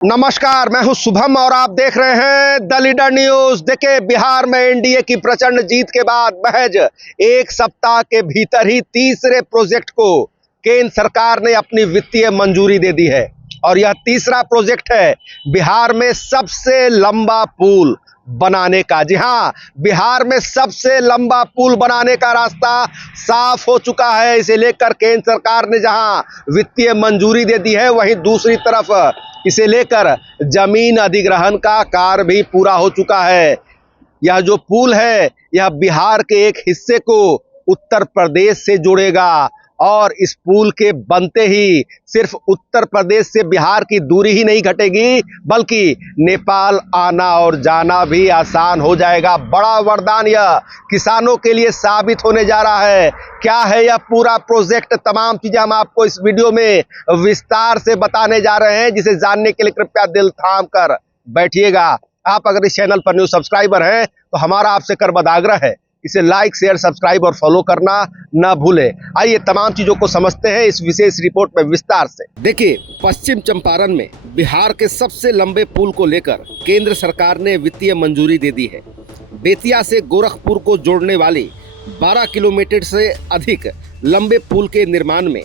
नमस्कार, मैं हूं शुभम और आप देख रहे हैं द लीडर न्यूज। देखिए, बिहार में एनडीए की प्रचंड जीत के बाद महज एक सप्ताह के भीतर ही तीसरे प्रोजेक्ट को केंद्र सरकार ने अपनी वित्तीय मंजूरी दे दी है और यह तीसरा प्रोजेक्ट है बिहार में सबसे लंबा पुल बनाने का। जी हां, बिहार में सबसे लंबा पुल बनाने का रास्ता साफ हो चुका है। इसे लेकर केंद्र सरकार ने जहां वित्तीय मंजूरी दे दी है, वहीं दूसरी तरफ इसे लेकर जमीन अधिग्रहण का कार्य भी पूरा हो चुका है। यह जो पुल है, यह बिहार के एक हिस्से को उत्तर प्रदेश से जोड़ेगा और इस पुल के बनते ही सिर्फ उत्तर प्रदेश से बिहार की दूरी ही नहीं घटेगी, बल्कि नेपाल आना और जाना भी आसान हो जाएगा। बड़ा वरदान यह किसानों के लिए साबित होने जा रहा है। क्या है यह पूरा प्रोजेक्ट, तमाम चीजें हम आपको इस वीडियो में विस्तार से बताने जा रहे हैं, जिसे जानने के लिए कृपया दिल थाम कर बैठिएगा। आप अगर इस चैनल पर न्यू सब्सक्राइबर हैं तो हमारा आपसे करबद्ध आग्रह है, इसे लाइक, शेयर, सब्सक्राइब और फॉलो करना ना भूलें। आइए तमाम चीजों को समझते हैं इस विशेष रिपोर्ट में विस्तार से। देखिए, पश्चिम चंपारण में बिहार के सबसे लंबे पुल को लेकर केंद्र सरकार ने वित्तीय मंजूरी दे दी है। बेतिया से गोरखपुर को जोड़ने वाली 12 किलोमीटर से अधिक लंबे पुल के निर्माण में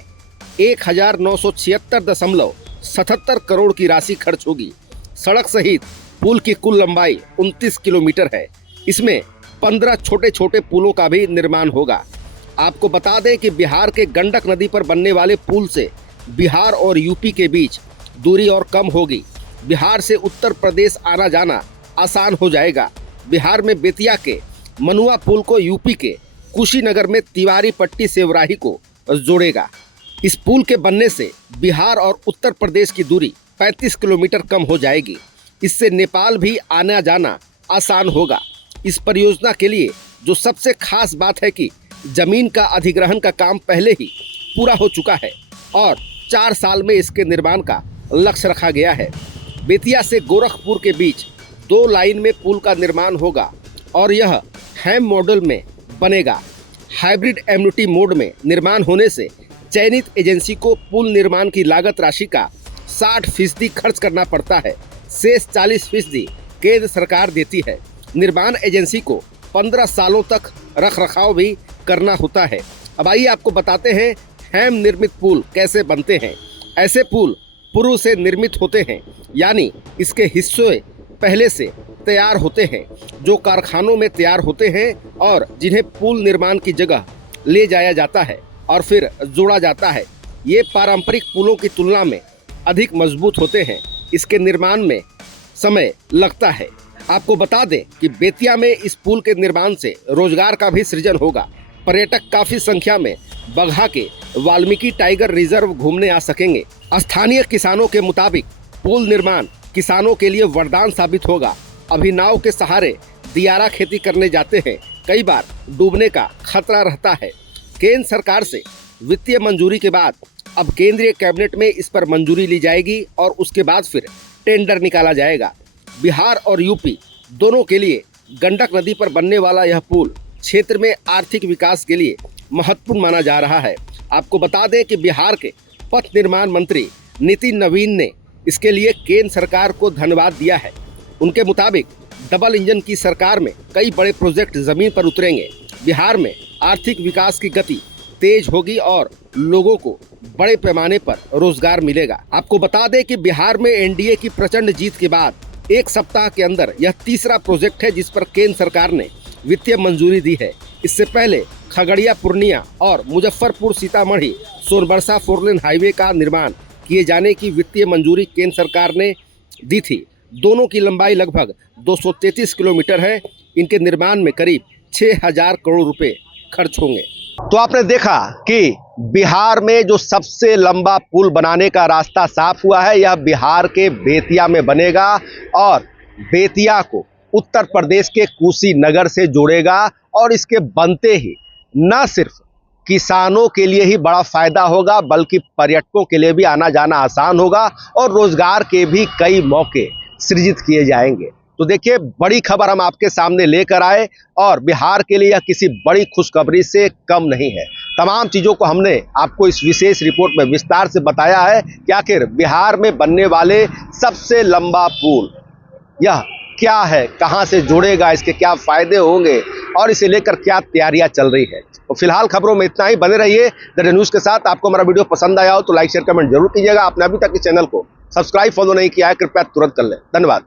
1976.77 करोड़ की राशि खर्च होगी। सड़क सहित पुल की कुल लंबाई 29 किलोमीटर है। इसमें 15 छोटे छोटे पुलों का भी निर्माण होगा। आपको बता दें कि बिहार के गंडक नदी पर बनने वाले पुल से बिहार और यूपी के बीच दूरी और कम होगी। बिहार से उत्तर प्रदेश आना जाना आसान हो जाएगा। बिहार में बेतिया के मनुआ पुल को यूपी के कुशीनगर में तिवारी पट्टी सेवराही को जोड़ेगा। इस पुल के बनने से बिहार और उत्तर प्रदेश की दूरी 35 किलोमीटर कम हो जाएगी। इससे नेपाल भी आना जाना आसान होगा। इस परियोजना के लिए जो सबसे खास बात है कि जमीन का अधिग्रहण का काम पहले ही पूरा हो चुका है और 4 साल में इसके निर्माण का लक्ष्य रखा गया है। बेतिया से गोरखपुर के बीच 2 लाइन में पुल का निर्माण होगा और यह हैम मॉडल में बनेगा। हाइब्रिड एम्यूनिटी मोड में निर्माण होने से चयनित एजेंसी को पुल निर्माण की लागत राशि का 60% खर्च करना पड़ता है। शेष 40% केंद्र सरकार देती है। निर्माण एजेंसी को 15 सालों तक रखरखाव भी करना होता है। अब आइए आपको बताते हैं हैम निर्मित पुल कैसे बनते हैं। ऐसे पुल पूर्व से निर्मित होते हैं, यानी इसके हिस्से पहले से तैयार होते हैं, जो कारखानों में तैयार होते हैं और जिन्हें पुल निर्माण की जगह ले जाया जाता है और फिर जोड़ा जाता है। ये पारंपरिक पुलों की तुलना में अधिक मजबूत होते हैं। इसके निर्माण में समय लगता है। आपको बता दें कि बेतिया में इस पुल के निर्माण से रोजगार का भी सृजन होगा। पर्यटक काफी संख्या में बगहा के वाल्मीकि टाइगर रिजर्व घूमने आ सकेंगे। स्थानीय किसानों के मुताबिक पुल निर्माण किसानों के लिए वरदान साबित होगा। अभी नाव के सहारे दियारा खेती करने जाते हैं, कई बार डूबने का खतरा रहता है। केंद्र सरकार से वित्तीय मंजूरी के बाद अब केंद्रीय कैबिनेट में इस पर मंजूरी ली जाएगी और उसके बाद फिर टेंडर निकाला जाएगा। बिहार और यूपी दोनों के लिए गंडक नदी पर बनने वाला यह पुल क्षेत्र में आर्थिक विकास के लिए महत्वपूर्ण माना जा रहा है। आपको बता दें कि बिहार के पथ निर्माण मंत्री नितिन नवीन ने इसके लिए केंद्र सरकार को धन्यवाद दिया है। उनके मुताबिक डबल इंजन की सरकार में कई बड़े प्रोजेक्ट जमीन पर उतरेंगे। बिहार में आर्थिक विकास की गति तेज होगी और लोगों को बड़े पैमाने पर रोजगार मिलेगा। आपको बता दें कि बिहार में एनडीए की प्रचंड जीत के बाद एक सप्ताह के अंदर यह तीसरा प्रोजेक्ट है जिस पर केंद्र सरकार ने वित्तीय मंजूरी दी है। इससे पहले खगड़िया, पूर्णिया और मुजफ्फरपुर सीतामढ़ी सोनबरसा 4 लेन हाईवे का निर्माण किए जाने की वित्तीय मंजूरी केंद्र सरकार ने दी थी। दोनों की लंबाई लगभग 233 किलोमीटर है। इनके निर्माण में करीब 6000 करोड़ रुपए खर्च होंगे। तो आपने देखा कि बिहार में जो सबसे लंबा पुल बनाने का रास्ता साफ हुआ है, यह बिहार के बेतिया में बनेगा और बेतिया को उत्तर प्रदेश के कुशीनगर से जोड़ेगा और इसके बनते ही न सिर्फ किसानों के लिए ही बड़ा फायदा होगा, बल्कि पर्यटकों के लिए भी आना जाना आसान होगा और रोजगार के भी कई मौके सृजित किए जाएंगे। तो देखिए, बड़ी खबर हम आपके सामने लेकर आए और बिहार के लिए यह किसी बड़ी खुशखबरी से कम नहीं है। तमाम चीज़ों को हमने आपको इस विशेष रिपोर्ट में विस्तार से बताया है कि आखिर बिहार में बनने वाले सबसे लंबा पुल यह क्या है, कहां से जुड़ेगा, इसके क्या फायदे होंगे और इसे लेकर क्या तैयारियां चल रही है। तो फिलहाल खबरों में इतना ही। बने रहिए द डे न्यूज़ के साथ। आपको हमारा वीडियो पसंद आया हो तो लाइक शेयर कमेंट जरूर कीजिएगा। आपने अभी तक इस चैनल को सब्सक्राइब फॉलो नहीं किया है, कृपया तुरंत कर लें। धन्यवाद।